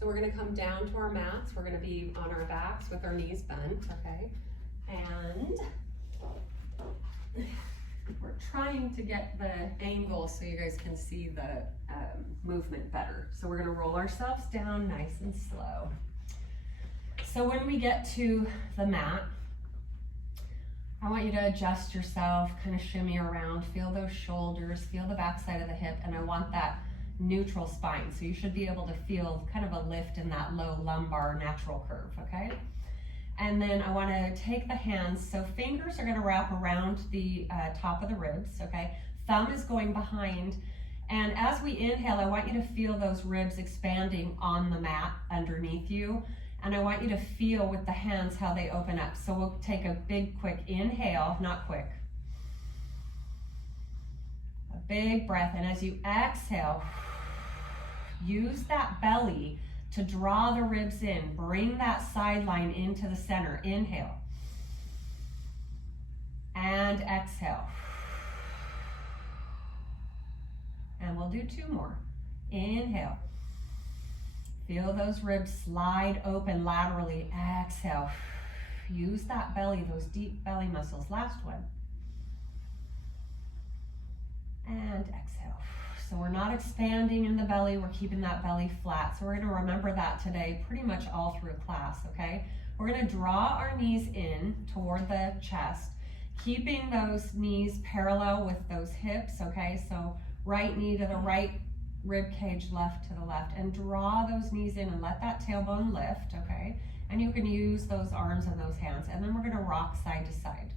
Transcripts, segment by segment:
So we're gonna come down to our mats. We're gonna be on our backs with our knees bent, okay? And we're trying to get the angle so you guys can see the movement better. So we're gonna roll ourselves down nice and slow. So when we get to the mat, I want you to adjust yourself, kind of shimmy around, feel those shoulders, feel the back side of the hip, and I want that neutral spine. So you should be able to feel kind of a lift in that low lumbar natural curve, okay? And then I want to take the hands, so fingers are going to wrap around the top of the ribs, okay? Thumb is going behind, and as we inhale, I want you to feel those ribs expanding on the mat underneath you, and I want you to feel with the hands how they open up. So we'll take a big, quick inhale, not quick. A big breath, and as you exhale, use that belly to draw the ribs in. Bring that sideline into the center. Inhale. And exhale. And we'll do 2 more. Inhale. Feel those ribs slide open laterally. Exhale. Use that belly, those deep belly muscles. Last one. And exhale. So we're not expanding in the belly, we're keeping that belly flat. So we're gonna remember that today pretty much all through class, okay? We're gonna draw our knees in toward the chest, keeping those knees parallel with those hips, okay? So right knee to the right rib cage, left to the left, and draw those knees in and let that tailbone lift, okay? And you can use those arms and those hands, and then we're gonna rock side to side.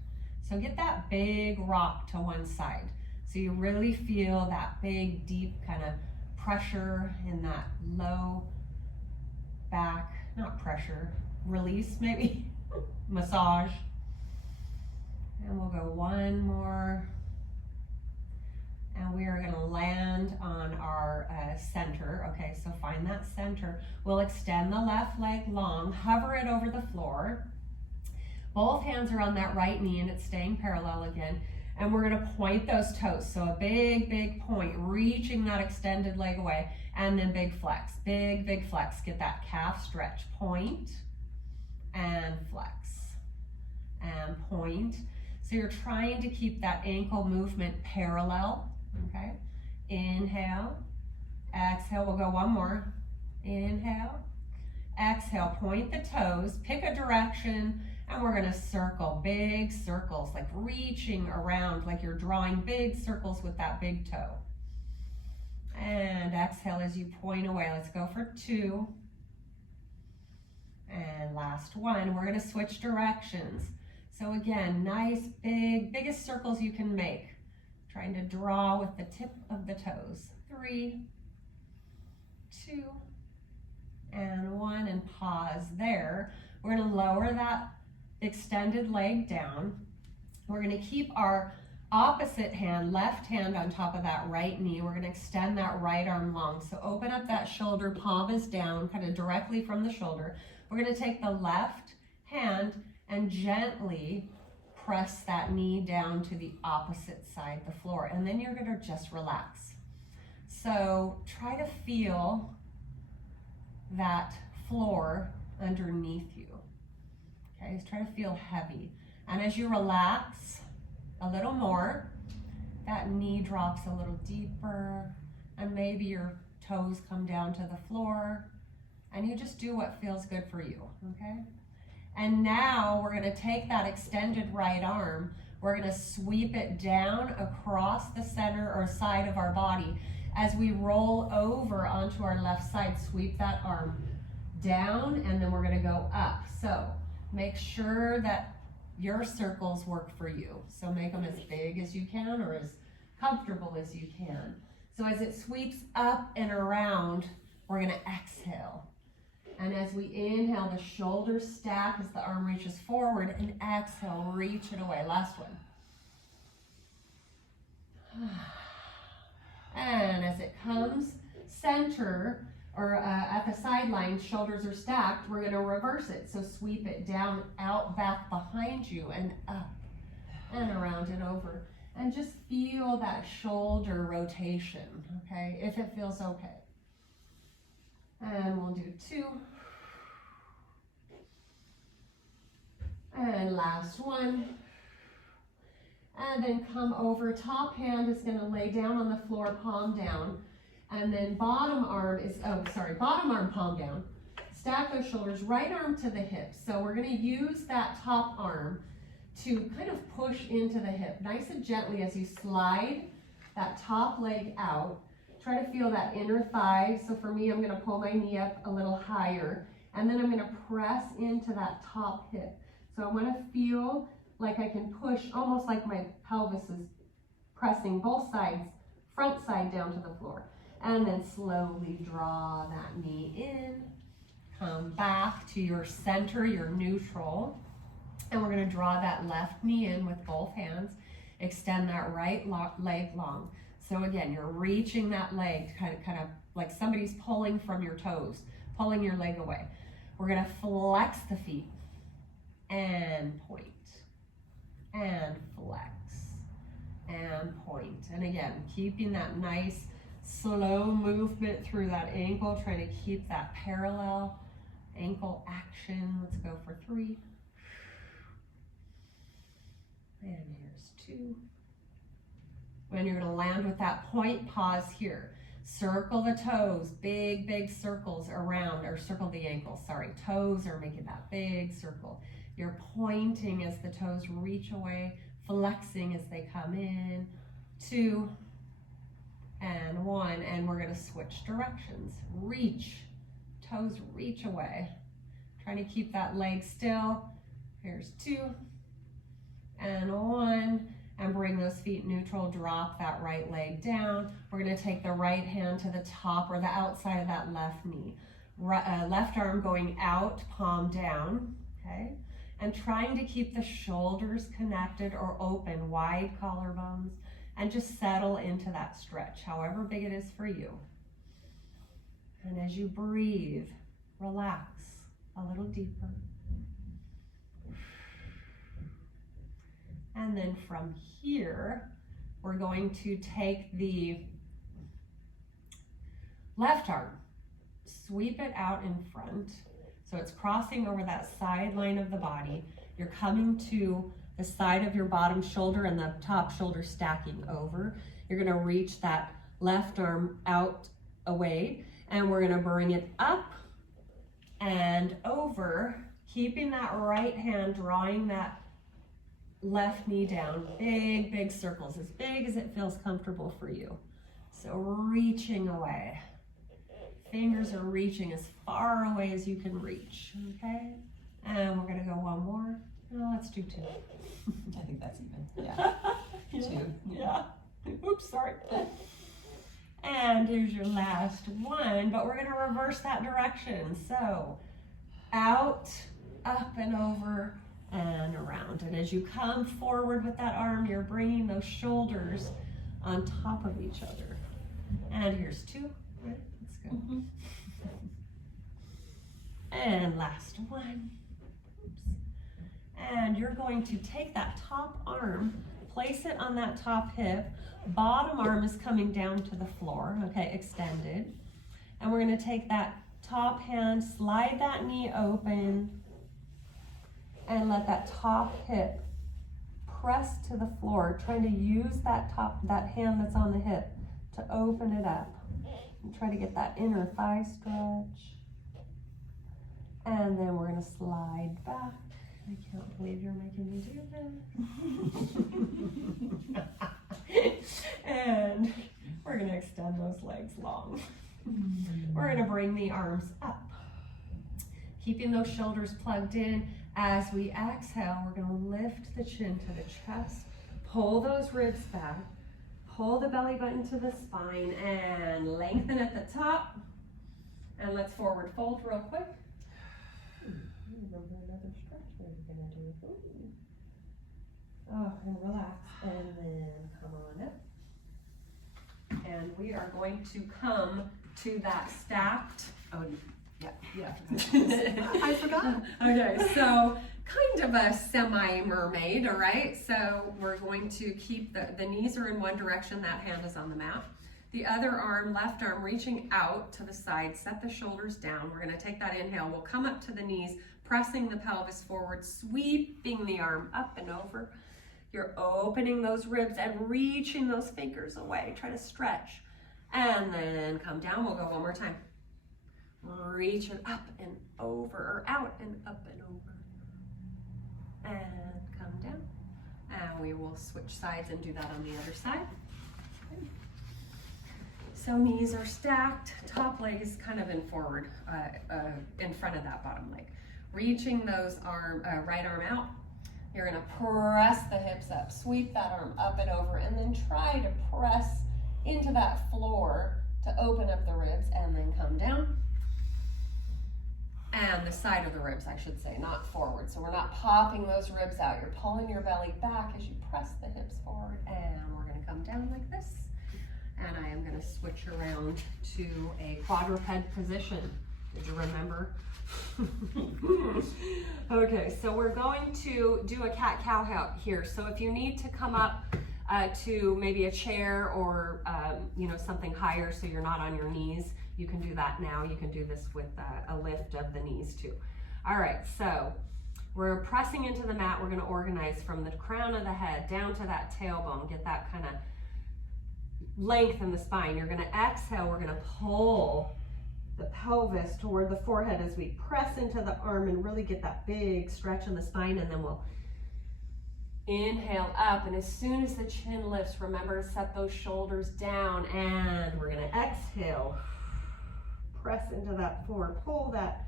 So get that big rock to one side. So you really feel that big, deep kind of pressure in that low back, not pressure, release maybe, massage. And we'll go 1 more. And we are gonna land on our center. Okay, so find that center. We'll extend the left leg long, hover it over the floor. Both hands are on that right knee and it's staying parallel again. And we're gonna point those toes. So a big, big point, reaching that extended leg away, and then big flex, big, big flex. Get that calf stretch, point, and flex, and point. So you're trying to keep that ankle movement parallel, okay? Inhale, exhale, we'll go 1 more. Inhale, exhale, point the toes, pick a direction, and we're gonna circle, big circles, like reaching around, like you're drawing big circles with that big toe. And exhale as you point away. Let's go for 2. And last one, we're gonna switch directions. So again, nice, big, biggest circles you can make. Trying to draw with the tip of the toes. 3, 2, and 1, and pause there. We're gonna lower that extended leg down. We're gonna keep our opposite hand, left hand on top of that right knee. We're gonna extend that right arm long. So open up that shoulder, palm is down, kind of directly from the shoulder. We're gonna take the left hand and gently press that knee down to the opposite side, the floor, and then you're gonna just relax. So try to feel that floor underneath you. Okay, just try to feel heavy. And as you relax a little more, that knee drops a little deeper, and maybe your toes come down to the floor, and you just do what feels good for you, okay? And now we're gonna take that extended right arm, we're gonna sweep it down across the center or side of our body. As we roll over onto our left side, sweep that arm down, and then we're gonna go up. So make sure that your circles work for you. So make them as big as you can or as comfortable as you can. So as it sweeps up and around, we're gonna exhale. And as we inhale, the shoulders stack as the arm reaches forward, and exhale, reach it away. Last one. And as it comes center, or at the sideline, shoulders are stacked, we're gonna reverse it. So sweep it down, out, back behind you, and up, and around and over. And just feel that shoulder rotation, okay, if it feels okay. And we'll do 2. And last one. And then come over, top hand is gonna lay down on the floor, palm down. And then bottom arm, palm down. Stack those shoulders, right arm to the hip. So we're gonna use that top arm to kind of push into the hip, nice and gently as you slide that top leg out. Try to feel that inner thigh. So for me, I'm gonna pull my knee up a little higher, and then I'm gonna press into that top hip. So I wanna feel like I can push, almost like my pelvis is pressing both sides, front side down to the floor. And then slowly draw that knee in. Come back to your center, your neutral. And we're gonna draw that left knee in with both hands. Extend that right leg long. So again, you're reaching that leg, kind of like somebody's pulling from your toes, pulling your leg away. We're gonna flex the feet and point. And flex and point. And again, keeping that nice slow movement through that ankle, trying to keep that parallel ankle action. Let's go for 3. And here's 2. When you're gonna land with that point, pause here. Circle the toes, big circles around, or circle the ankles, sorry. Toes are making that big circle. You're pointing as the toes reach away, flexing as they come in. 2 and 1, and we're gonna switch directions. Reach, toes reach away. Trying to keep that leg still. Here's 2 and 1, and bring those feet neutral, drop that right leg down. We're gonna take the right hand to the top or the outside of that left knee. Left arm going out, palm down, okay? And trying to keep the shoulders connected or open, wide collarbones, and just settle into that stretch, however big it is for you. And as you breathe, relax a little deeper. And then from here, we're going to take the left arm, sweep it out in front. So it's crossing over that sideline of the body. You're coming to the side of your bottom shoulder and the top shoulder stacking over. You're gonna reach that left arm out away, and we're gonna bring it up and over, keeping that right hand drawing that left knee down. Big circles, as big as it feels comfortable for you. So reaching away. Fingers are reaching as far away as you can reach, okay? And we're gonna go one more. No, let's do 2. I think that's even, yeah. 2. Yeah. Oops, sorry. And here's your last one, but we're gonna reverse that direction. So out, up and over and around. And as you come forward with that arm, you're bringing those shoulders on top of each other. And here's 2. Right, let's go. Mm-hmm. And last one. Oops. And you're going to take that top arm, place it on that top hip. Bottom arm is coming down to the floor, okay, extended. And we're gonna take that top hand, slide that knee open, and let that top hip press to the floor, trying to use that hand that's on the hip to open it up. And try to get that inner thigh stretch. And then we're gonna slide back. I can't believe you're making me do this. And we're gonna extend those legs long. We're gonna bring the arms up. Keeping those shoulders plugged in. As we exhale, we're gonna lift the chin to the chest, pull those ribs back, pull the belly button to the spine, and lengthen at the top. And let's forward fold real quick. Remember another stretch. What are you gonna do? Oh, and relax, and then come on up. And we are going to come to that stacked. Oh, yeah. I forgot. Okay, so kind of a semi-mermaid, all right? So we're going to keep the knees are in one direction, that hand is on the mat. The other arm, left arm, reaching out to the side, set the shoulders down. We're gonna take that inhale. We'll come up to the knees, pressing the pelvis forward, sweeping the arm up and over. You're opening those ribs and reaching those fingers away. Try to stretch. And then come down. We'll go one more time. Reach it up and over, or out and up and over. And come down. And we will switch sides and do that on the other side. Okay. So knees are stacked, top leg is kind of in forward, in front of that bottom leg. Reaching those right arm out. You're gonna press the hips up, sweep that arm up and over, and then try to press into that floor to open up the ribs, and then come down. And the side of the ribs, I should say, not forward. So we're not popping those ribs out. You're pulling your belly back as you press the hips forward, and we're gonna come down like this. And I am gonna switch around to a quadruped position. Did you remember? Okay, so we're going to do a cat-cow here. So if you need to come up to maybe a chair or something higher so you're not on your knees, you can do that now. You can do this with a lift of the knees too. All right, so we're pressing into the mat. We're gonna organize from the crown of the head down to that tailbone. Get that kind of length in the spine. You're gonna exhale. We're gonna pull the pelvis toward the forehead as we press into the arm and really get that big stretch in the spine, and then we'll inhale up, and as soon as the chin lifts, remember to set those shoulders down, and we're gonna exhale, press into that forward, pull that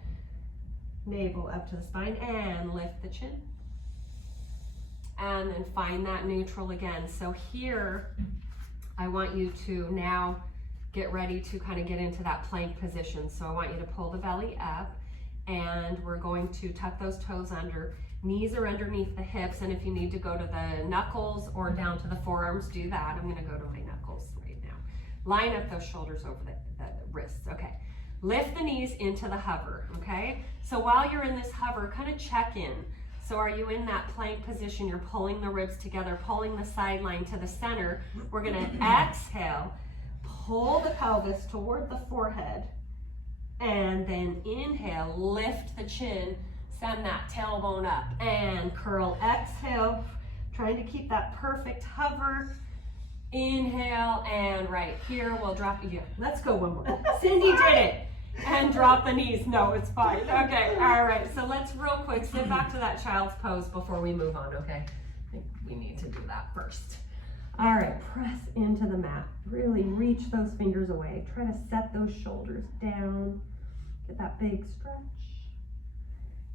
navel up to the spine and lift the chin, and then find that neutral again. So here I want you to now get ready to kind of get into that plank position. So I want you to pull the belly up, and we're going to tuck those toes under. Knees are underneath the hips, and if you need to go to the knuckles or down to the forearms, do that. I'm gonna go to my knuckles right now. Line up those shoulders over the wrists, okay. Lift the knees into the hover, okay? So while you're in this hover, kind of check in. So are you in that plank position? You're pulling the ribs together, pulling the sideline to the center. We're gonna exhale, pull the pelvis toward the forehead, and then inhale, lift the chin, send that tailbone up, and curl, exhale, trying to keep that perfect hover. Inhale, and right here, we'll drop, yeah, let's go one more. Cindy did it. And drop the knees. No, it's fine. Okay, all right, so let's real quick sit back to that child's pose before we move on, okay? I think we need to do that first. All right, press into the mat. Really reach those fingers away. Try to set those shoulders down. Get that big stretch.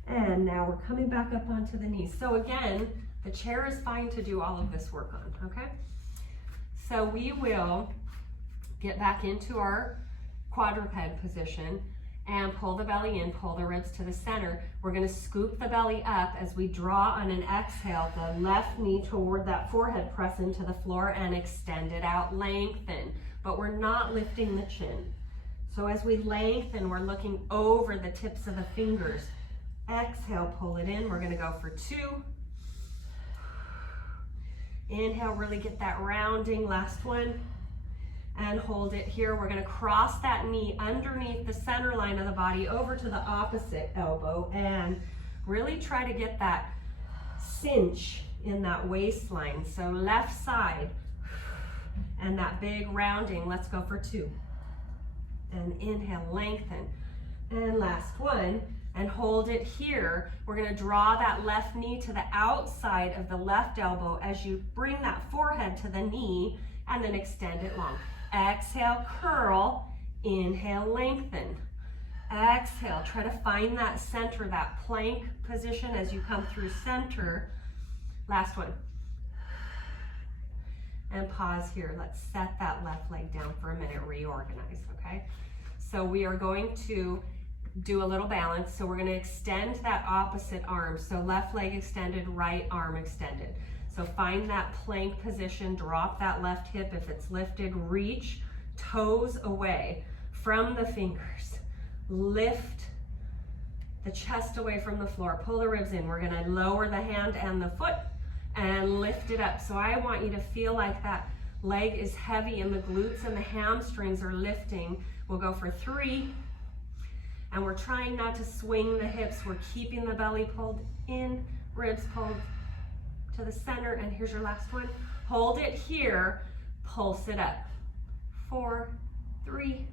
And now we're coming back up onto the knees. So again, the chair is fine to do all of this work on, okay? So we will get back into our quadruped position and pull the belly in, pull the ribs to the center. We're gonna scoop the belly up as we draw on an exhale, the left knee toward that forehead, press into the floor and extend it out, lengthen, but we're not lifting the chin. So as we lengthen, we're looking over the tips of the fingers. Exhale, pull it in. We're gonna go for 2. Inhale, really get that rounding, last one. And hold it here. We're gonna cross that knee underneath the center line of the body over to the opposite elbow and really try to get that cinch in that waistline. So left side and that big rounding. Let's go for 2. And inhale, lengthen. And last one, and hold it here. We're gonna draw that left knee to the outside of the left elbow as you bring that forehead to the knee and then extend it long. Exhale, curl, inhale, lengthen. Exhale, try to find that center, that plank position as you come through center. Last one. And pause here. Let's set that left leg down for a minute, reorganize, okay? So we are going to do a little balance. So we're gonna extend that opposite arm. So left leg extended, right arm extended. So find that plank position, drop that left hip if it's lifted, reach toes away from the fingers. Lift the chest away from the floor, pull the ribs in. We're gonna lower the hand and the foot and lift it up. So I want you to feel like that Leg is heavy and the glutes and the hamstrings are lifting. We'll go for 3. And we're trying not to swing the hips. We're keeping the belly pulled in, ribs pulled to the center. And here's your last one. Hold it here, pulse it up. 4, 3,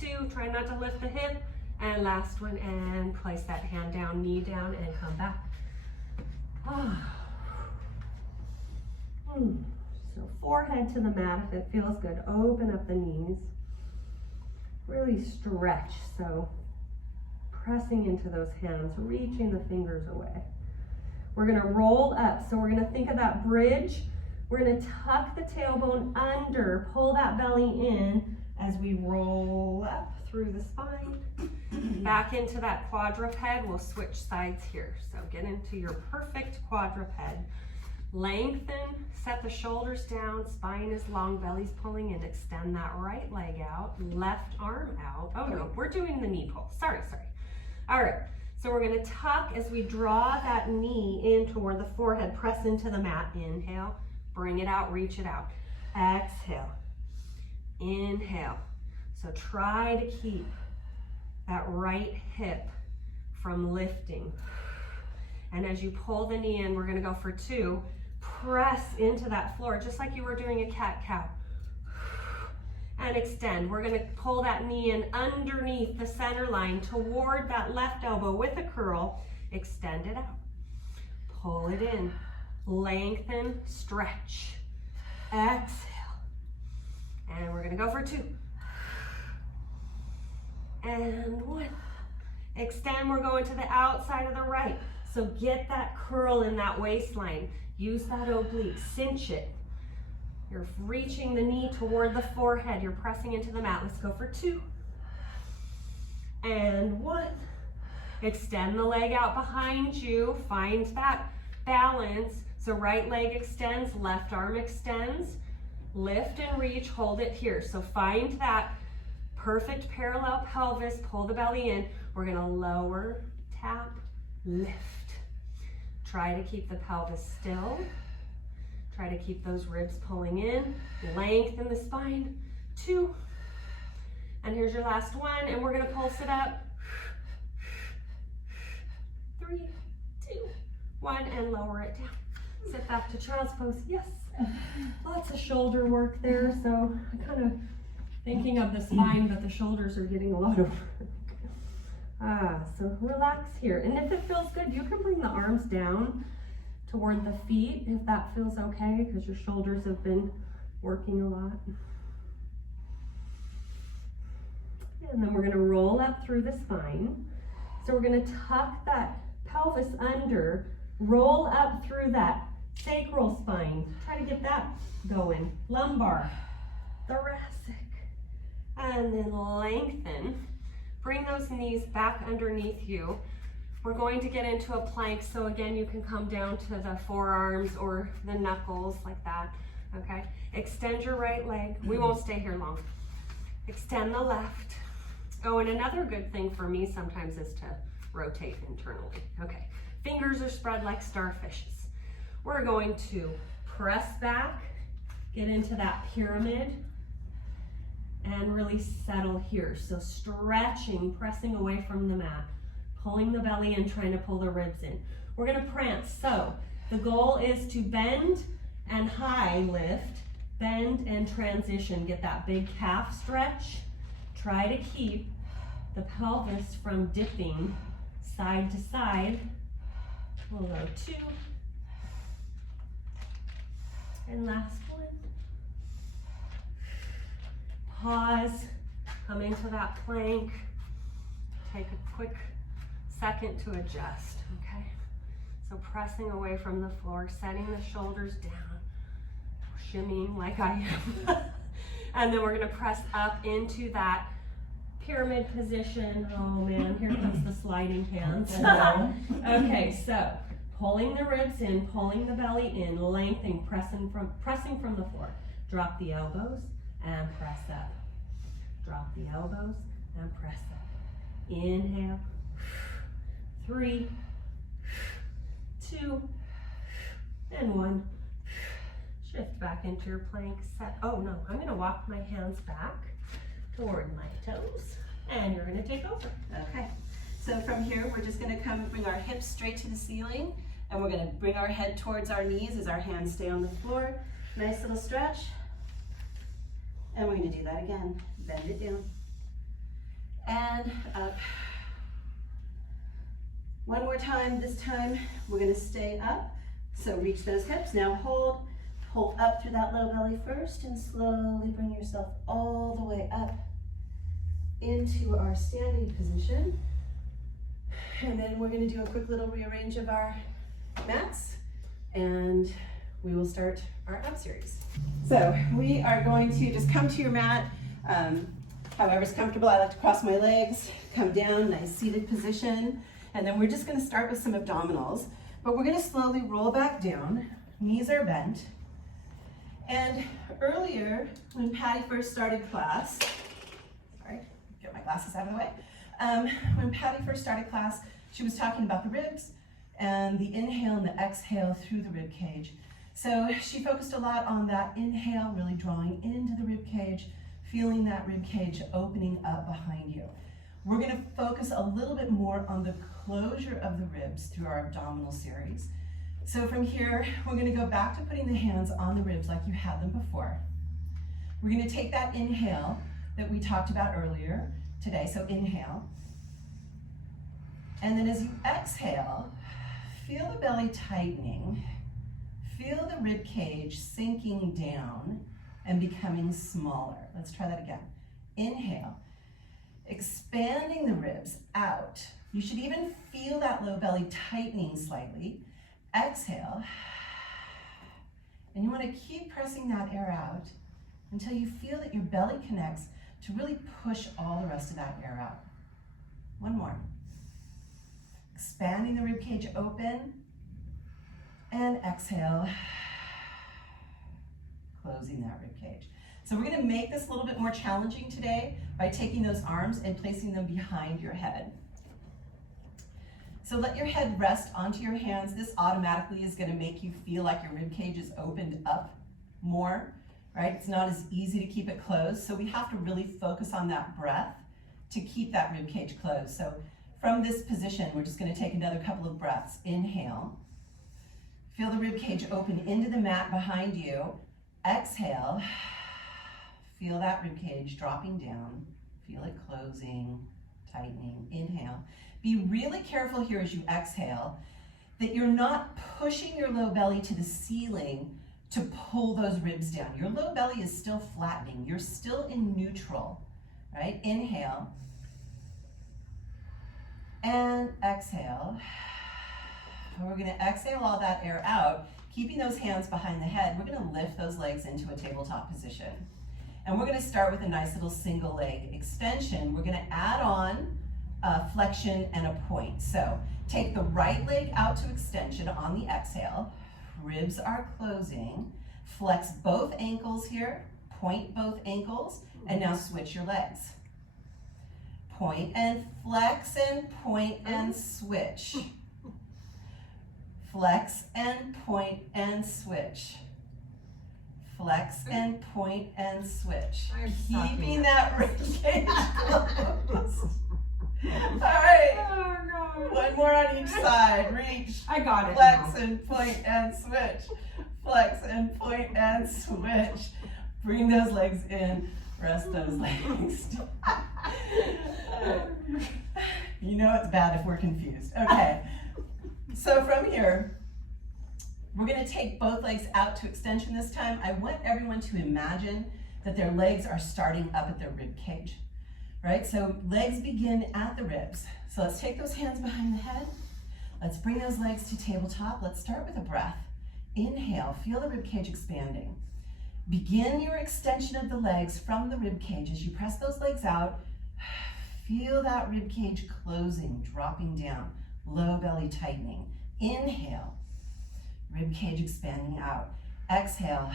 2, try not to lift the hip. And last one, and place that hand down, knee down, and come back. So forehead to the mat if it feels good. Open up the knees. Really stretch, so pressing into those hands, reaching the fingers away. We're gonna roll up, so we're gonna think of that bridge. We're gonna tuck the tailbone under, pull that belly in as we roll up through the spine. Back into that quadruped. We'll switch sides here. So get into your perfect quadruped. Lengthen, set the shoulders down, spine is long, belly's pulling in. Extend that right leg out, left arm out. Oh no, we're doing the knee pull. Sorry. All right, so we're gonna tuck as we draw that knee in toward the forehead. Press into the mat. Inhale, bring it out, reach it out. Exhale, inhale. So try to keep that right hip from lifting. And as you pull the knee in, we're gonna go for 2. Press into that floor, just like you were doing a cat-cow. And extend. We're gonna pull that knee in underneath the center line toward that left elbow with a curl. Extend it out. Pull it in. Lengthen, stretch. Exhale. And we're gonna go for 2. And 1. Extend, we're going to the outside of the right. So get that curl in that waistline. Use that oblique, cinch it. You're reaching the knee toward the forehead. You're pressing into the mat. Let's go for 2. And 1. Extend the leg out behind you. Find that balance. So right leg extends, left arm extends. Lift and reach, hold it here. So find that perfect parallel pelvis. Pull the belly in. We're gonna lower, tap, lift. Try to keep the pelvis still. Try to keep those ribs pulling in. Lengthen the spine. 2. And here's your last one, and we're gonna pulse it up. 3, 2, 1, and lower it down. Sit back to child's pose. Yes. Lots of shoulder work there, so I'm kind of thinking of the spine, but the shoulders are getting a lot of work. So relax here. And if it feels good, you can bring the arms down toward the feet if that feels okay, because your shoulders have been working a lot. And then we're gonna roll up through the spine. So we're gonna tuck that pelvis under, roll up through that sacral spine. Try to get that going. Lumbar, thoracic, and then lengthen. Bring those knees back underneath you. We're going to get into a plank, so again, you can come down to the forearms or the knuckles like that, okay? Extend your right leg. We won't stay here long. Extend the left. Oh, and another good thing for me sometimes is to rotate internally, okay? Fingers are spread like starfishes. We're going to press back, get into that pyramid, and really settle here. So stretching, pressing away from the mat, pulling the belly in, trying to pull the ribs in. We're gonna prance. So the goal is to bend and high lift, bend and transition. Get that big calf stretch. Try to keep the pelvis from dipping side to side. We'll go 2. And last one. Pause, come into that plank. Take a quick second to adjust, okay? So pressing away from the floor, setting the shoulders down, shimmying like I am. And then we're gonna press up into that pyramid position. Oh man, here comes the sliding hands. Okay, so pulling the ribs in, pulling the belly in, lengthening, pressing from the floor. Drop the elbows and press up. Drop the elbows and press up. Inhale. 3, 2, and 1. Shift back into your plank set. Oh no, I'm gonna walk my hands back toward my toes, and you're gonna take over. Okay, so from here, we're just gonna bring our hips straight to the ceiling, and we're gonna bring our head towards our knees as our hands stay on the floor. Nice little stretch. And we're gonna do that again. Bend it down. And up. One more time, this time we're gonna stay up. So reach those hips, now hold up through that low belly first, and slowly bring yourself all the way up into our standing position. And then we're gonna do a quick little rearrange of our mats, and we will start our ab series. So we are going to just come to your mat, however's comfortable. I like to cross my legs, come down, nice seated position, and then we're just gonna start with some abdominals, but we're gonna slowly roll back down, knees are bent. And earlier, when Patty first started class, sorry, get my glasses out of the way. When Patty first started class, she was talking about the ribs and the inhale and the exhale through the rib cage. So she focused a lot on that inhale, really drawing into the rib cage, feeling that rib cage opening up behind you. We're gonna focus a little bit more on the closure of the ribs through our abdominal series. So from here, we're gonna go back to putting the hands on the ribs like you had them before. We're gonna take that inhale that we talked about earlier today, so inhale. And then as you exhale, feel the belly tightening, feel the rib cage sinking down and becoming smaller. Let's try that again. Inhale, expanding the ribs out. You should even feel that low belly tightening slightly. Exhale, and you want to keep pressing that air out until you feel that your belly connects to really push all the rest of that air out. One more. Expanding the rib cage open, and exhale, closing that rib cage. So we're going to make this a little bit more challenging today by taking those arms and placing them behind your head. So let your head rest onto your hands. This automatically is going to make you feel like your rib cage is opened up more, right? It's not as easy to keep it closed, so we have to really focus on that breath to keep that rib cage closed. So from this position, we're just going to take another couple of breaths. Inhale. Feel the rib cage open into the mat behind you. Exhale. Feel that rib cage dropping down. Feel it closing, tightening. Inhale. Be really careful here as you exhale that you're not pushing your low belly to the ceiling to pull those ribs down. Your low belly is still flattening. You're still in neutral, right? Inhale. And exhale. We're going to exhale all that air out, keeping those hands behind the head. We're going to lift those legs into a tabletop position. And we're going to start with a nice little single leg extension. We're going to add on a flexion and a point. So take the right leg out to extension on the exhale. Ribs are closing. Flex both ankles here. Point both ankles. And now switch your legs. Point and flex and point and switch. Flex and point and switch. Flex and point and switch. Keeping that rib cage closed. All right. Oh no. One more on each side. Reach. I got it. Flex and point and switch. Flex and point and switch. Bring those legs in. Rest those legs. You know it's bad if we're confused. Okay. So from here, we're going to take both legs out to extension this time. I want everyone to imagine that their legs are starting up at their rib cage, right? So legs begin at the ribs. So let's take those hands behind the head. Let's bring those legs to tabletop. Let's start with a breath. Inhale, feel the rib cage expanding. Begin your extension of the legs from the rib cage. As you press those legs out, feel that rib cage closing, dropping down, low belly tightening. Inhale, rib cage expanding out. Exhale.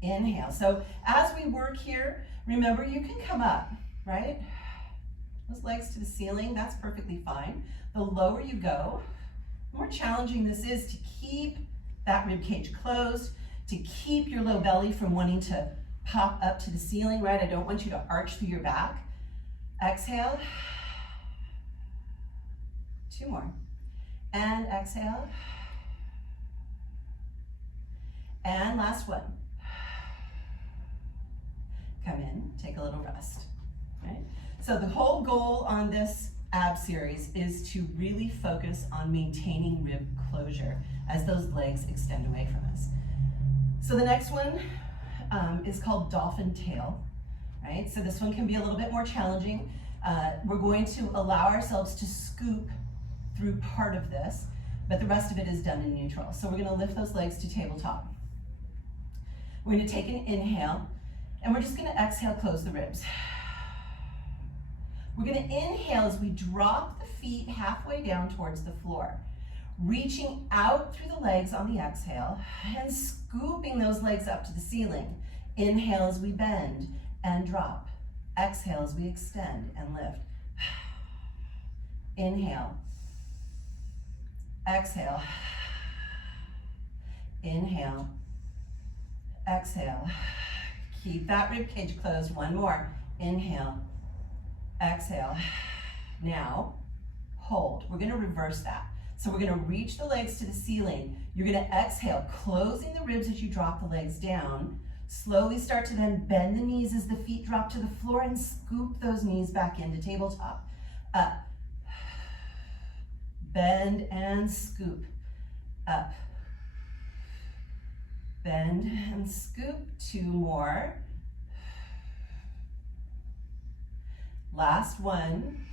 Inhale. So as we work here, remember you can come up, right? Those legs to the ceiling, that's perfectly fine. The lower you go, the more challenging this is to keep that rib cage closed to keep your low belly from wanting to pop up to the ceiling, right? I don't want you to arch through your back. Exhale. 2 more. And exhale. And last one. Come in, take a little rest, right? So the whole goal on this ab series is to really focus on maintaining rib closure as those legs extend away from us. So the next one is called dolphin tail, right? So this one can be a little bit more challenging. We're going to allow ourselves to scoop through part of this, but the rest of it is done in neutral. So we're gonna lift those legs to tabletop. We're gonna take an inhale, and we're just gonna exhale, close the ribs. We're gonna inhale as we drop the feet halfway down towards the floor, reaching out through the legs on the exhale and scooping those legs up to the ceiling. Inhale as we bend and drop. Exhale as we extend and lift. Inhale. Exhale. Inhale. Exhale. Keep that rib cage closed. One more. Inhale. Exhale. Now, hold. We're gonna reverse that. So we're gonna reach the legs to the ceiling. You're gonna exhale, closing the ribs as you drop the legs down. Slowly start to then bend the knees as the feet drop to the floor and scoop those knees back into tabletop. Up. Bend and scoop. Up. Bend and scoop. 2 more. Last one.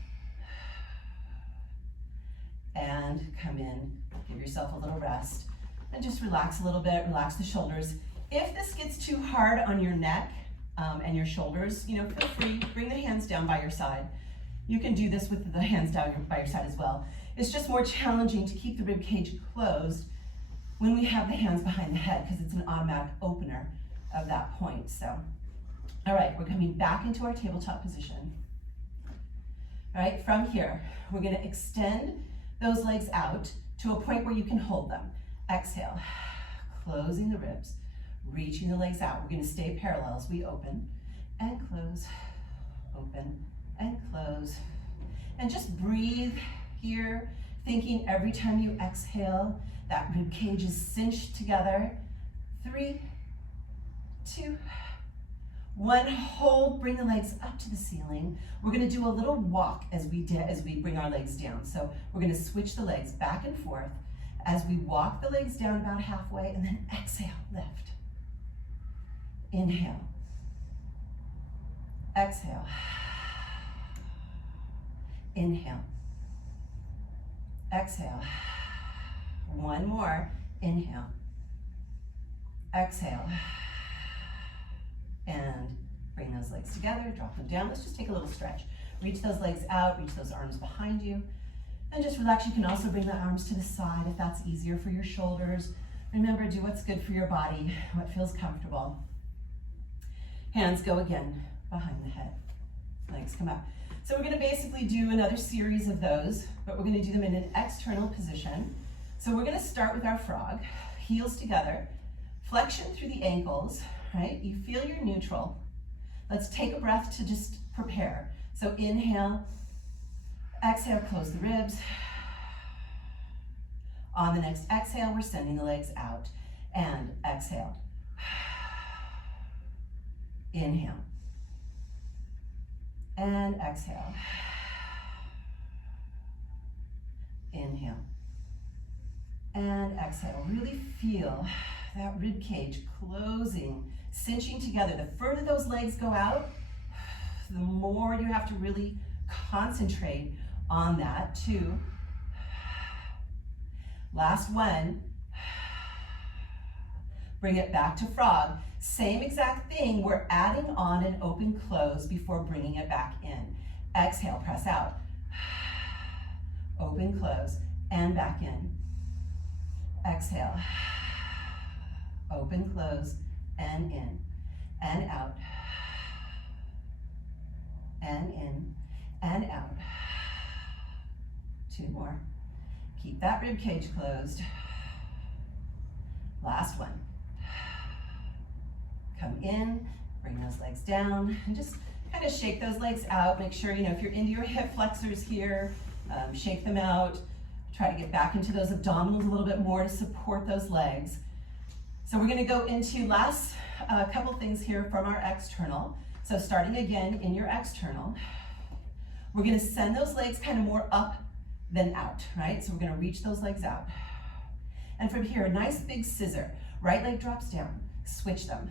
And come in, give yourself a little rest, and just relax a little bit, relax the shoulders. If this gets too hard on your neck and your shoulders, feel free, bring the hands down by your side. You can do this with the hands down by your side as well. It's just more challenging to keep the rib cage closed when we have the hands behind the head, because it's an automatic opener of that point. So, all right, we're coming back into our tabletop position. All right, from here, we're gonna extend those legs out to a point where you can hold them. Exhale, closing the ribs, reaching the legs out. We're gonna stay parallel as we open and close, open and close. And just breathe here, thinking every time you exhale, that rib cage is cinched together. 3, 2, 1, hold, bring the legs up to the ceiling. We're gonna do a little walk as we bring our legs down. So we're gonna switch the legs back and forth as we walk the legs down about halfway, and then exhale, lift. Inhale. Exhale. Inhale. Exhale. 1 more. Inhale. Exhale. And bring those legs together, drop them down. Let's just take a little stretch. Reach those legs out, reach those arms behind you, and just relax. You can also bring the arms to the side if that's easier for your shoulders. Remember, do what's good for your body, what feels comfortable. Hands go again behind the head. Legs come up. So we're gonna basically do another series of those, but we're gonna do them in an external position. So we're gonna start with our frog, heels together, flexion through the ankles, right? You feel your neutral. Let's take a breath to just prepare. So inhale, exhale, close the ribs. On the next exhale, we're sending the legs out. And exhale. Inhale. And exhale. Inhale. And exhale. Really feel that rib cage closing, cinching together. The further those legs go out, the more you have to really concentrate on that. 2. Last one. Bring it back to frog. Same exact thing. We're adding on an open close before bringing it back in. Exhale, press out. Open, close, and back in. Exhale. Open, close, and in, and out, and in, and out. 2 more. Keep that rib cage closed. Last one. Come in, bring those legs down, and just kind of shake those legs out. Make sure, if you're into your hip flexors here, shake them out. Try to get back into those abdominals a little bit more to support those legs. So we're gonna go into last couple things here from our external. So starting again in your external, we're gonna send those legs kind of more up than out, right? So we're gonna reach those legs out. And from here, a nice big scissor. Right leg drops down, switch them.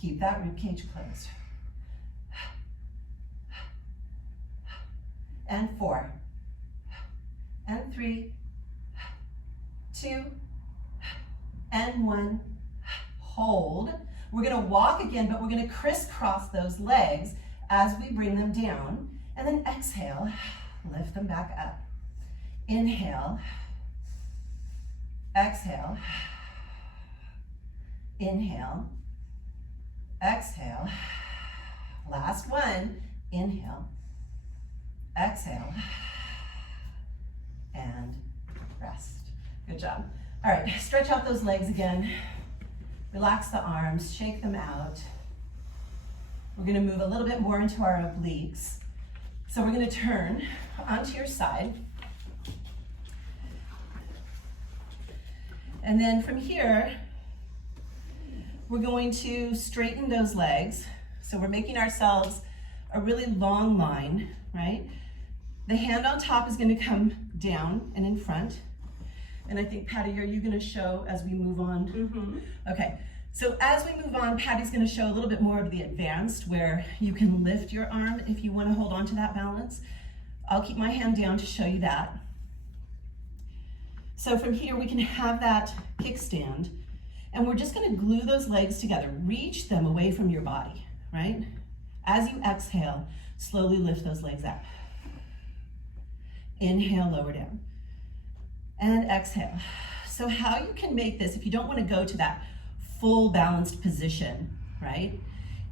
Keep that rib cage closed. And 4, and 3, 2, and 1. Hold. We're gonna walk again, but we're gonna crisscross those legs as we bring them down. And then exhale, lift them back up. Inhale, exhale, inhale, exhale. Last one, inhale, exhale, and rest. Good job. All right, stretch out those legs again. Relax the arms, shake them out. We're gonna move a little bit more into our obliques. So we're gonna turn onto your side. And then from here, we're going to straighten those legs. So we're making ourselves a really long line, right? The hand on top is gonna come down and in front. And I think, Patty, are you gonna show as we move on? Mm-hmm. Okay, so as we move on, Patty's gonna show a little bit more of the advanced where you can lift your arm if you wanna hold on to that balance. I'll keep my hand down to show you that. So from here, we can have that kickstand, and we're just gonna glue those legs together. Reach them away from your body, right? As you exhale, slowly lift those legs up. Inhale, lower down. And exhale. So how you can make this, if you don't want to go to that full balanced position, right?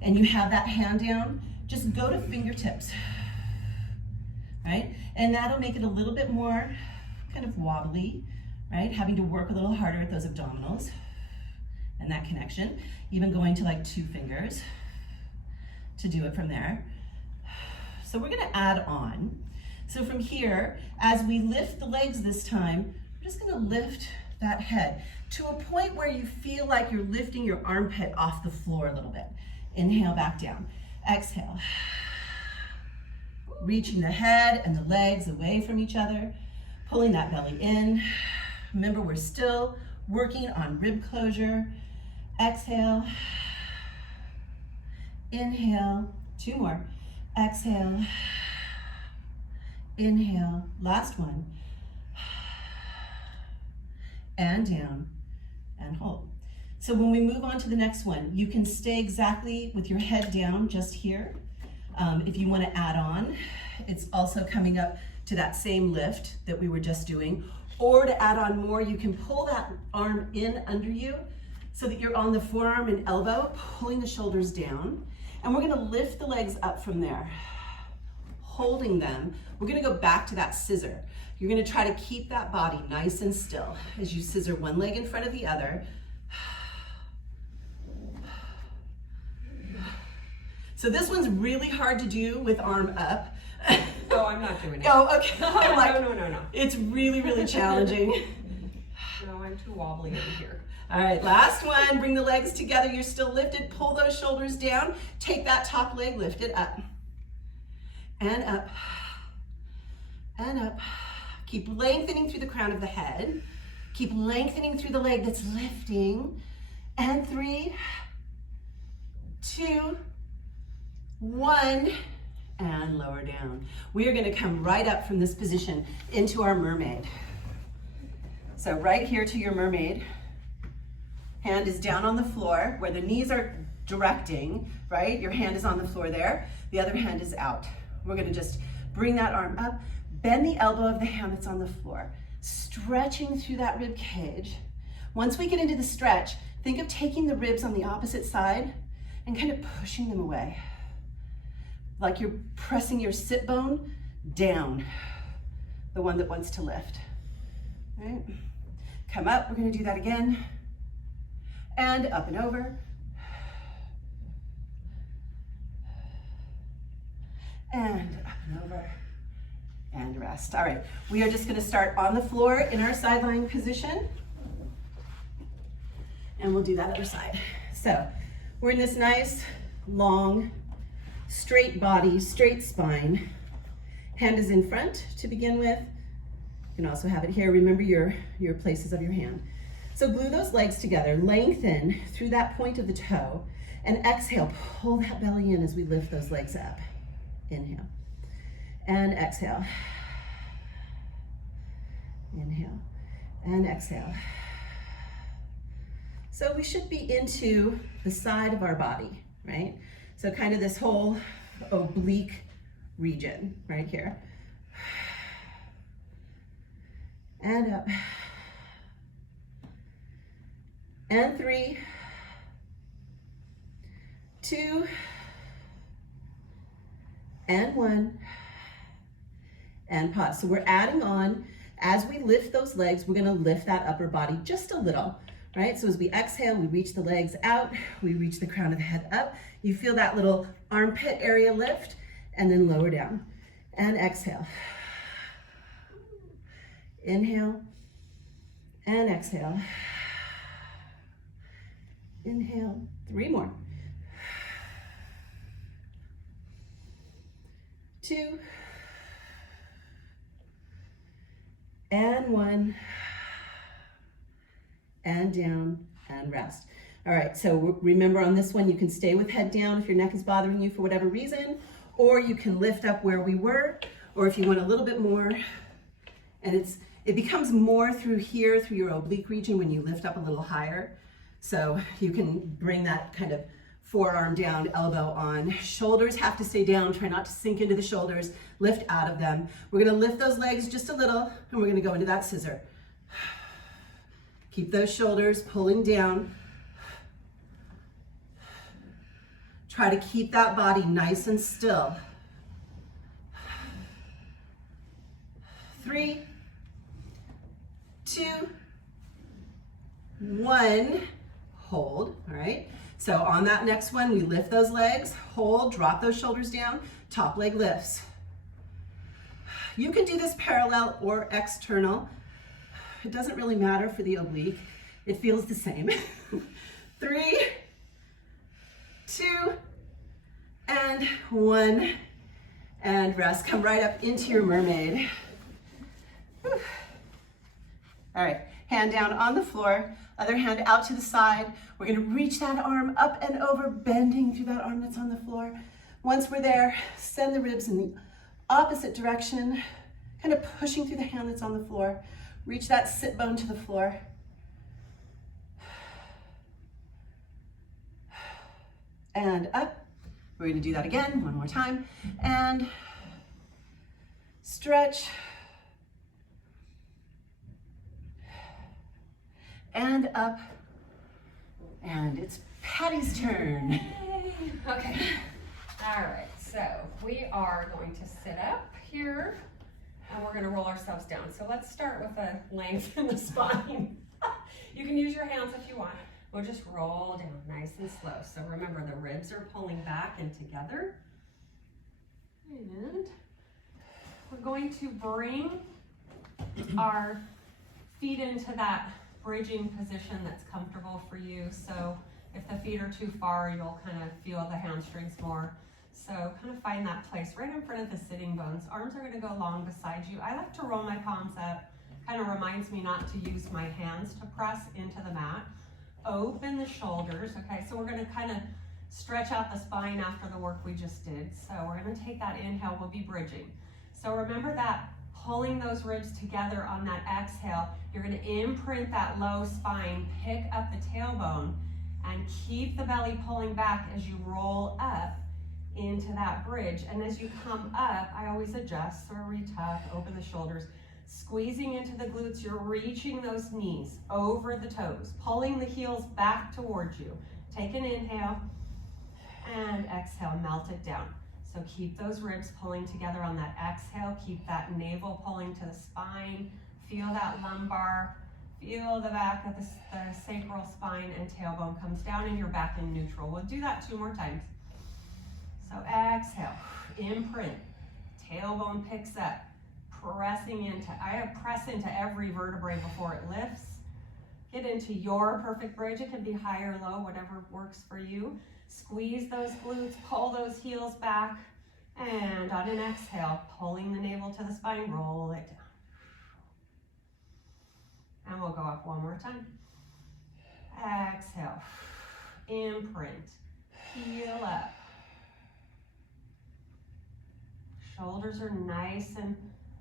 And you have that hand down, just go to fingertips, right? And that'll make it a little bit more kind of wobbly, right? Having to work a little harder at those abdominals and that connection, even going to like 2 fingers to do it from there. So we're gonna add on. So from here, as we lift the legs this time, we're just gonna lift that head to a point where you feel like you're lifting your armpit off the floor a little bit. Inhale, back down. Exhale. Reaching the head and the legs away from each other, pulling that belly in. Remember, we're still working on rib closure. Exhale. Inhale. 2 more. Exhale. Inhale, last one. And down, and hold. So when we move on to the next one, you can stay exactly with your head down just here. If you want to add on, it's also coming up to that same lift that we were just doing. Or to add on more, you can pull that arm in under you so that you're on the forearm and elbow, pulling the shoulders down. And we're going to lift the legs up from there. Holding them, we're gonna go back to that scissor. You're gonna try to keep that body nice and still as you scissor one leg in front of the other. So this one's really hard to do with arm up. Oh, I'm not doing it. Oh, okay. I'm like, No. it's really, really challenging. No, I'm too wobbly over here. All right, last one, bring the legs together. You're still lifted, pull those shoulders down. Take that top leg, lift it up. And up, and up. Keep lengthening through the crown of the head. Keep lengthening through the leg that's lifting. And 3, 2, 1, and lower down. We are gonna come right up from this position into our mermaid. So right here to your mermaid. Hand is down on the floor where the knees are directing, right? Your hand is on the floor there. The other hand is out. We're gonna just bring that arm up, bend the elbow of the hand that's on the floor, stretching through that rib cage. Once we get into the stretch, think of taking the ribs on the opposite side and kind of pushing them away. Like you're pressing your sit bone down, the one that wants to lift, right? Come up, we're gonna do that again. And up and over. And up and over. And rest. All right, we are just gonna start on the floor in our side lying position. And we'll do that other side. So we're in this nice, long, straight body, straight spine. Hand is in front to begin with. You can also have it here. Remember your places of your hand. So glue those legs together, lengthen through that point of the toe, and exhale, pull that belly in as we lift those legs up. Inhale, and exhale. Inhale, and exhale. So we should be into the side of our body, right? So kind of this whole oblique region right here. And up. And 3, 2, and 1, and pause. So we're adding on, as we lift those legs, we're gonna lift that upper body just a little, right? So as we exhale, we reach the legs out, we reach the crown of the head up. You feel that little armpit area lift, and then lower down. And exhale. Inhale, and exhale. Inhale, 3 more. 2, and 1, and down, and rest. All right, so remember on this one, you can stay with head down if your neck is bothering you for whatever reason, or you can lift up where we were, or if you want a little bit more, and it becomes more through here, through your oblique region when you lift up a little higher. So you can bring that kind of forearm down, elbow on. Shoulders have to stay down. Try not to sink into the shoulders. Lift out of them. We're gonna lift those legs just a little, and we're gonna go into that scissor. Keep those shoulders pulling down. Try to keep that body nice and still. 3, 2, 1. Hold, all right? So on that next one, we lift those legs, hold, drop those shoulders down, top leg lifts. You can do this parallel or external. It doesn't really matter for the oblique. It feels the same. 3, 2, and 1, and rest. Come right up into your mermaid. Whew. All right, hand down on the floor, other hand out to the side. We're gonna reach that arm up and over, bending through that arm that's on the floor. Once we're there, send the ribs in the opposite direction, kind of pushing through the hand that's on the floor. Reach that sit bone to the floor. And up. We're gonna do that again, one more time. And stretch. And up. And it's Patty's turn. Yay. Okay. All right, so we are going to sit up here and we're going to roll ourselves down. So let's start with a length in the spine. You can use your hands if you want. We'll just roll down nice and slow. So remember, the ribs are pulling back and together. And we're going to bring our feet into that bridging position that's comfortable for you. So if the feet are too far, you'll kind of feel the hamstrings more. So kind of find that place right in front of the sitting bones. Arms are going to go long beside you. I like to roll my palms up. Kind of reminds me not to use my hands to press into the mat. Open the shoulders. Okay, so we're going to kind of stretch out the spine after the work we just did. So we're going to take that inhale. We'll be bridging. So remember that pulling those ribs together on that exhale. You're going to imprint that low spine, pick up the tailbone, and keep the belly pulling back as you roll up into that bridge. And as you come up, I always adjust or retuck, open the shoulders, squeezing into the glutes. You're reaching those knees over the toes, pulling the heels back towards you. Take an inhale and exhale, melt it down. So keep those ribs pulling together on that exhale. Keep that navel pulling to the spine. Feel that lumbar Feel the back of the sacral spine and tailbone comes down and you're back in neutral. We'll do that 2 more times. So exhale, imprint, tailbone picks up, pressing into, I press into every vertebrae before it lifts. Get into your perfect bridge. It can be high or low, whatever works for you. Squeeze those glutes, pull those heels back, and on an exhale, pulling the navel to the spine, roll it down. And we'll go up 1 more time. Exhale, imprint, heel up. Shoulders are nice and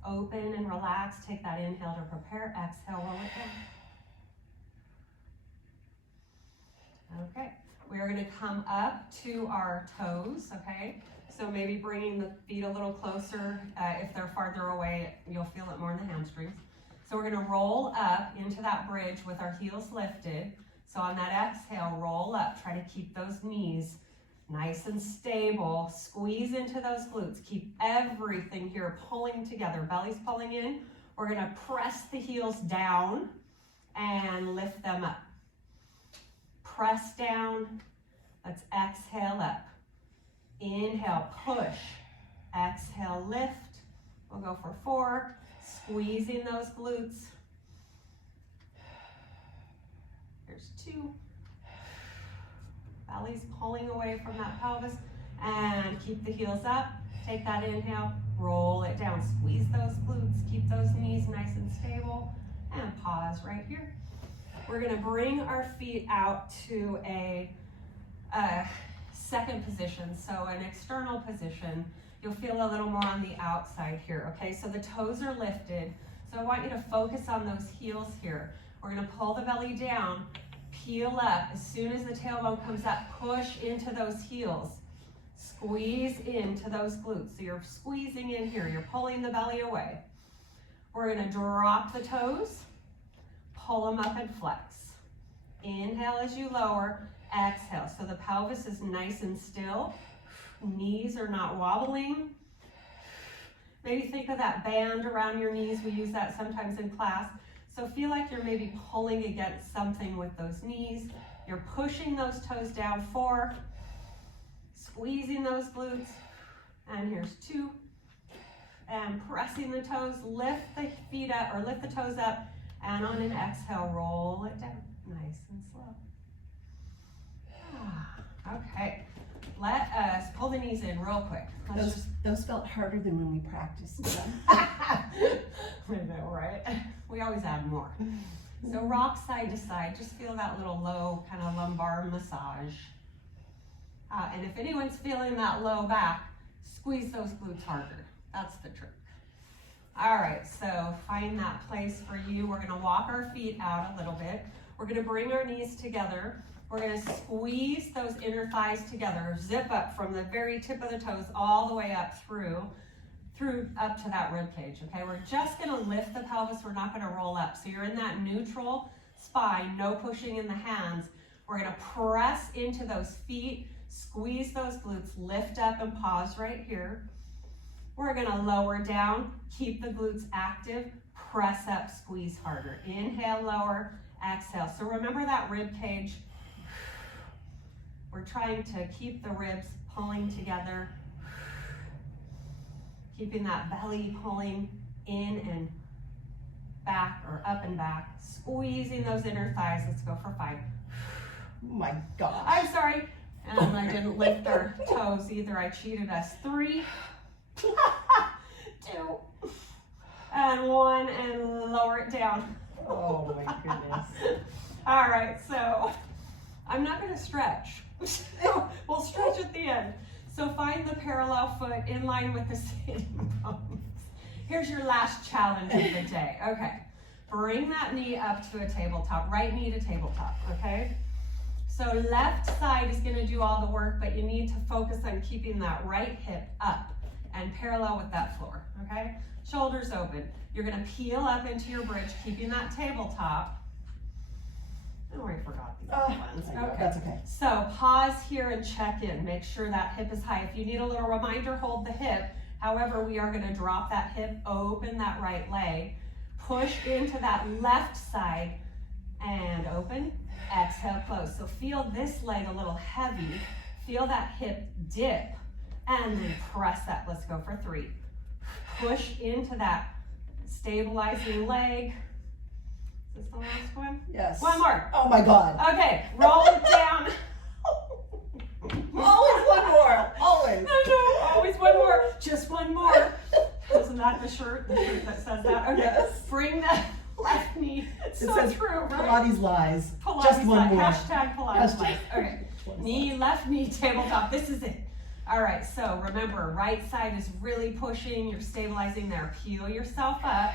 open and relaxed. Take that inhale to prepare. Exhale, roll it down. Okay, we are going to come up to our toes, okay? So maybe bringing the feet a little closer. If they're farther away, you'll feel it more in the hamstrings. So we're going to roll up into that bridge with our heels lifted. So on that exhale, roll up. Try to keep those knees nice and stable. Squeeze into those glutes. Keep everything here pulling together. Belly's pulling in. We're going to press the heels down and lift them up. Press down. Let's exhale up. Inhale, push. Exhale, lift. We'll go for 4. Squeezing those glutes. Here's 2. Belly's pulling away from that pelvis. And keep the heels up. Take that inhale, roll it down. Squeeze those glutes. Keep those knees nice and stable. And pause right here. We're going to bring our feet out to a second position, so an external position. You'll feel a little more on the outside here, okay? So the toes are lifted. So I want you to focus on those heels here. We're going to pull the belly down, peel up. As soon as the tailbone comes up, push into those heels. Squeeze into those glutes. So you're squeezing in here. You're pulling the belly away. We're going to drop the toes, pull them up and flex. Inhale as you lower. Exhale. So the pelvis is nice and still. Knees are not wobbling. Maybe think of that band around your knees. We use that sometimes in class. So feel like you're maybe pulling against something with those knees. You're pushing those toes down. 4. Squeezing those glutes. And here's 2. And pressing the toes. Lift the feet up, or lift the toes up. And on an exhale, roll it down. Nice and slow. Okay, let us pull the knees in real quick. Those felt harder than when we practiced them. I know, right? We always add more. So rock side to side. Just feel that little low kind of lumbar massage. And if anyone's feeling that low back, squeeze those glutes harder. That's the trick. All right, so find that place for you. We're gonna walk our feet out a little bit. We're gonna bring our knees together. We're gonna squeeze those inner thighs together, zip up from the very tip of the toes all the way up through up to that rib cage, okay? We're just gonna lift the pelvis, we're not gonna roll up. So you're in that neutral spine, no pushing in the hands. We're gonna press into those feet, squeeze those glutes, lift up and pause right here. We're gonna lower down, keep the glutes active, press up, squeeze harder. Inhale, lower, exhale. So remember that rib cage. We're trying to keep the ribs pulling together, keeping that belly pulling in and back or up and back, squeezing those inner thighs. Let's go for 5. Oh my gosh. I'm sorry. And I didn't lift our toes either. I cheated us. 3, 2, and 1, and lower it down. Oh my goodness. All right, so I'm not going to stretch. We'll stretch at the end. So find the parallel foot in line with the sitting bones. Here's your last challenge of the day. Okay, bring that knee up to a tabletop, right knee to tabletop, okay? So left side is going to do all the work, but you need to focus on keeping that right hip up and parallel with that floor, okay? Shoulders open. You're going to peel up into your bridge, keeping that tabletop. Oh, I forgot these ones. Okay. That's okay. So pause here and check in. Make sure that hip is high. If you need a little reminder, hold the hip. However, we are going to drop that hip, open that right leg, push into that left side, and open, exhale, close. So feel this leg a little heavy. Feel that hip dip and then press that. Let's go for 3. Push into that stabilizing leg. Is this the last one? Yes. One more. Oh my God. Okay, roll it down. Always one more. Always. I know, always one more. Just one more. Isn't that the shirt that says that? Okay, Yes. bring that left knee. It's It so says true, right? Pilates lies. Pilates Just one lies. more. Hashtag Pilates lies. Okay, Just one knee, left knee, tabletop. This is it. All right, so remember, right side is really pushing. You're stabilizing there. Peel yourself up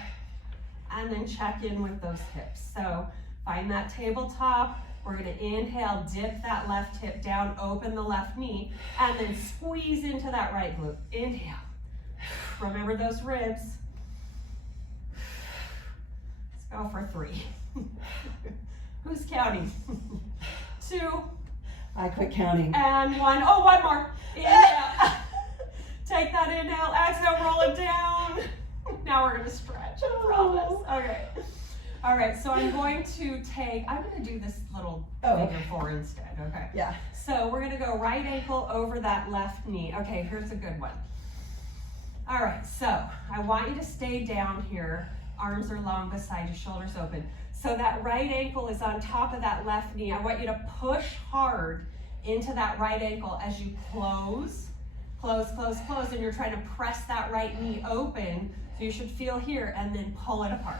and then check in with those hips. So find that tabletop. We're gonna inhale, dip that left hip down, open the left knee, and then squeeze into that right glute. Inhale. Remember those ribs. Let's go for 3. Who's counting? 2 I quit counting. and 1. Oh, one more. Inhale. Take that inhale, exhale, roll it down. Now we're gonna stretch, I promise. Okay. All right, so I'm going to do this little figure 4 instead, okay? Yeah. So we're gonna go right ankle over that left knee. Okay, here's a good one. All right, so I want you to stay down here. Arms are long beside you, shoulders open. So that right ankle is on top of that left knee. I want you to push hard into that right ankle as you close, and you're trying to press that right knee open. So you should feel here and then pull it apart.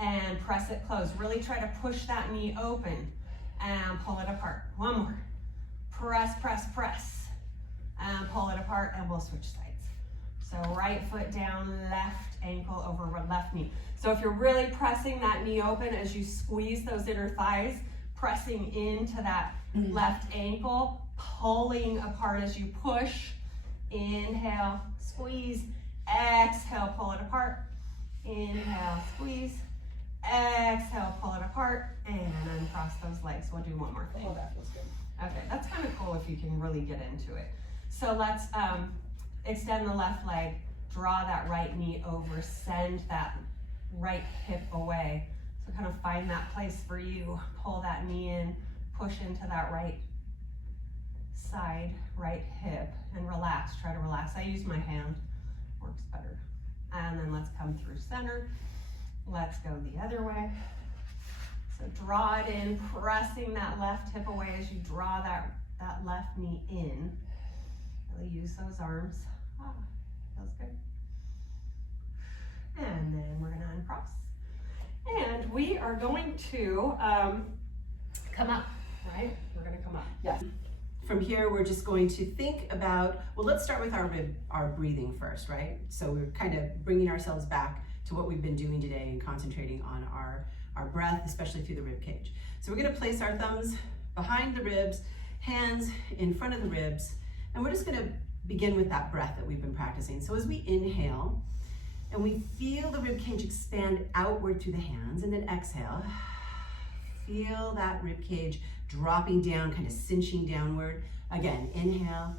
And press it close. Really try to push that knee open and pull it apart. One more. Press, press, press. And pull it apart, and we'll switch sides. So right foot down, left ankle over left knee. So if you're really pressing that knee open as you squeeze those inner thighs, pressing into that left ankle, pulling apart as you push. Inhale, squeeze. Exhale, pull it apart. Inhale, squeeze. Exhale, pull it apart, and uncross those legs. We'll do one more thing. Oh, that feels good. Okay, that's kind of cool if you can really get into it. So let's extend the left leg, draw that right knee over, send that right hip away. So kind of find that place for you. Pull that knee in, push into that right side, right hip, and relax. Try to relax. I use my hand, works better. And then let's come through center. Let's go the other way. So draw it in, pressing that left hip away as you draw that left knee in. Really use those arms. Ah, feels good. And then we're gonna uncross. And we are going to come up, right? We're gonna come up. Yes. From here, we're just going to think about, well, let's start with our breathing first, right? So we're kind of bringing ourselves back to what we've been doing today and concentrating on our breath, especially through the rib cage. So we're gonna place our thumbs behind the ribs, hands in front of the ribs, and we're just gonna begin with that breath that we've been practicing. So as we inhale, and we feel the rib cage expand outward through the hands, and then exhale, feel that rib cage dropping down, kind of cinching downward. Again, inhale.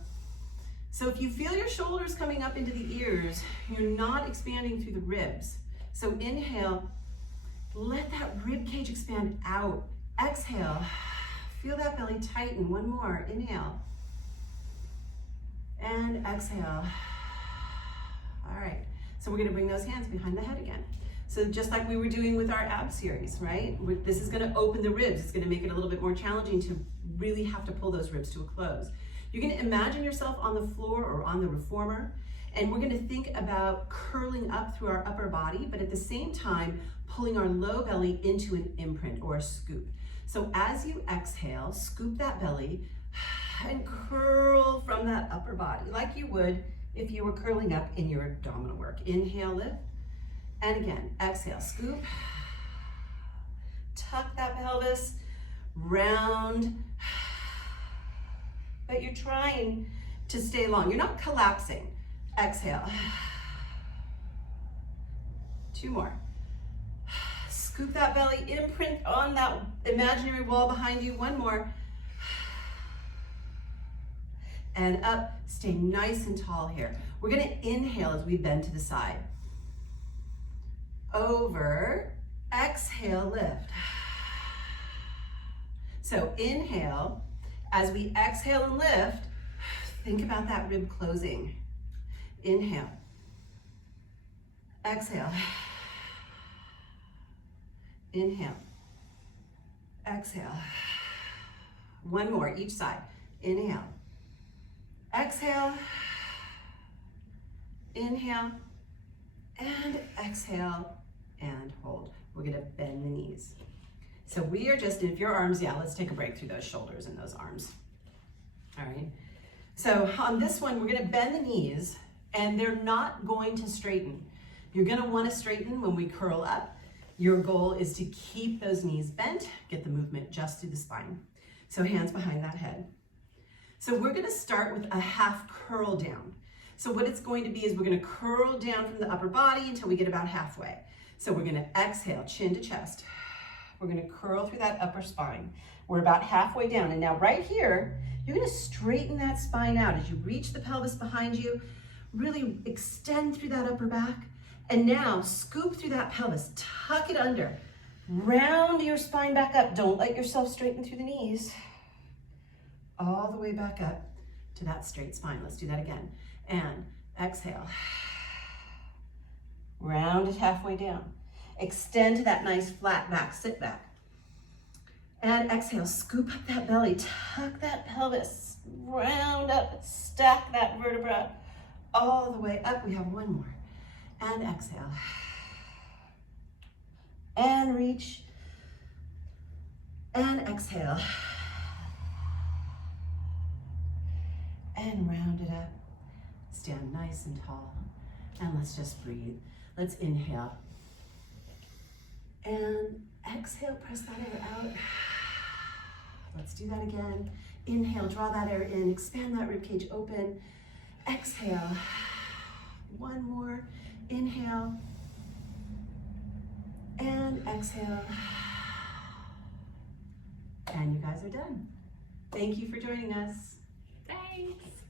So if you feel your shoulders coming up into the ears, you're not expanding through the ribs. So inhale, let that rib cage expand out. Exhale, feel that belly tighten. One more, inhale. And exhale. All right, so we're gonna bring those hands behind the head again. So just like we were doing with our ab series, right? This is gonna open the ribs. It's gonna make it a little bit more challenging to really have to pull those ribs to a close. You're gonna imagine yourself on the floor or on the reformer, and we're gonna think about curling up through our upper body, but at the same time, pulling our low belly into an imprint or a scoop. So as you exhale, scoop that belly and curl from that upper body like you would if you were curling up in your abdominal work. Inhale, lift, and again, exhale, scoop. Tuck that pelvis, round, but you're trying to stay long. You're not collapsing. Exhale. 2 more. Scoop that belly, imprint on that imaginary wall behind you. 1 more. And up, stay nice and tall here. We're gonna inhale as we bend to the side. Over, exhale, lift. So inhale. As we exhale and lift, think about that rib closing. Inhale. Exhale. Inhale. Exhale. One more, each side. Inhale. Exhale. Inhale. And exhale. And hold. We're gonna bend the knees. So we are just, if your arms, yeah, let's take a break through those shoulders and those arms. All right. So on this one, we're gonna bend the knees and they're not going to straighten. You're gonna wanna straighten when we curl up. Your goal is to keep those knees bent, get the movement just through the spine. So hands behind that head. So we're gonna start with a half curl down. So what it's going to be is we're gonna curl down from the upper body until we get about halfway. So we're gonna exhale, chin to chest. We're gonna curl through that upper spine. We're about halfway down. And now right here, you're gonna straighten that spine out as you reach the pelvis behind you, really extend through that upper back. And now scoop through that pelvis, tuck it under, round your spine back up. Don't let yourself straighten through the knees. All the way back up to that straight spine. Let's do that again. And exhale. Round it halfway down. Extend to that nice flat back, sit back. And exhale, scoop up that belly, tuck that pelvis, round up, stack that vertebra all the way up. We have one more. And exhale. And reach. And exhale. And round it up. Stand nice and tall. And let's just breathe. Let's inhale. And exhale, press that air out. Let's do that again. Inhale, draw that air in, expand that ribcage open. Exhale. One more. Inhale. And exhale. And you guys are done. Thank you for joining us. Thanks.